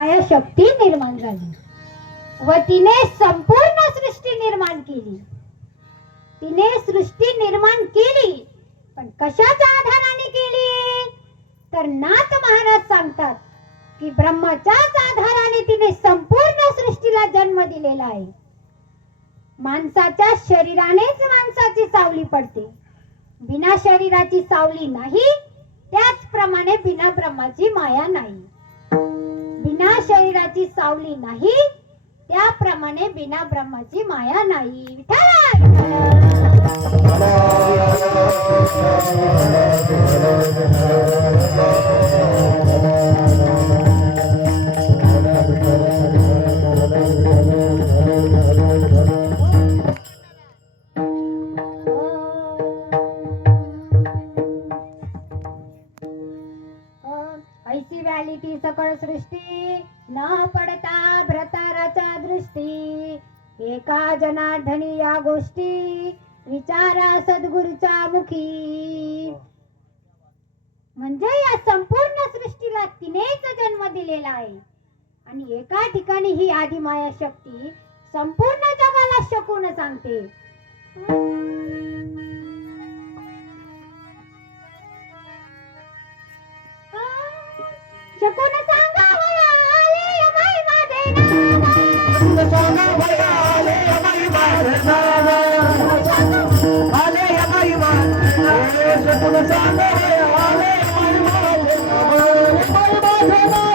माया शक्ती निर्माण झाली व तिने संपूर्ण सृष्टी निर्माण केली. तिने सृष्टी निर्माण केली, पण कशाच्या आधाराने केली? तर नाथ महाराज सांगतात की ब्रह्माच्याच आधाराने तिने संपूर्ण सृष्टीला जन्म दिलेला आहे. माणसाच्या शरीरानेच माणसाची सावली पडते, बिना शरीराची सावली नाही. त्याचप्रमाणे बिना ब्रह्माची माया नाही. बिना शरीराची सावली नाही, त्याप्रमाणे बिना ब्रह्माची माया नाही. ऐसी व्याली ती सकळ सृष्टी, न पडता भ्रताराच्या दृष्टी. एका जनार्दनी या गोष्टी, विचारा सद्गुरूच्या मुखी. म्हणजे या संपूर्ण सृष्टीला तिनेच जन्म दिलेला आहे. आणि एका ठिकाणी ही आदिमाया शक्ती संपूर्ण जगाला शकून सांगते. शकून सांगा आले अमाई माझे नाव, सांगा भया आले अमाई माझे नाव, आले अमाई माझे नाव, शकून सांगा भया आले अमाई माझे नाव, अमाई माझे नाव,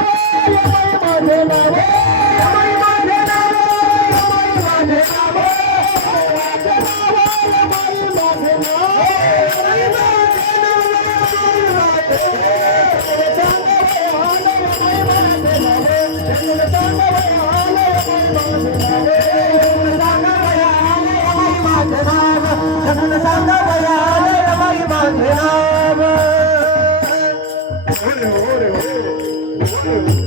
अमाई माझे नाव, अमाई माझे नाव, अमाई माझे नाव, अमाई माझे नाव, अमाई माझे नाव.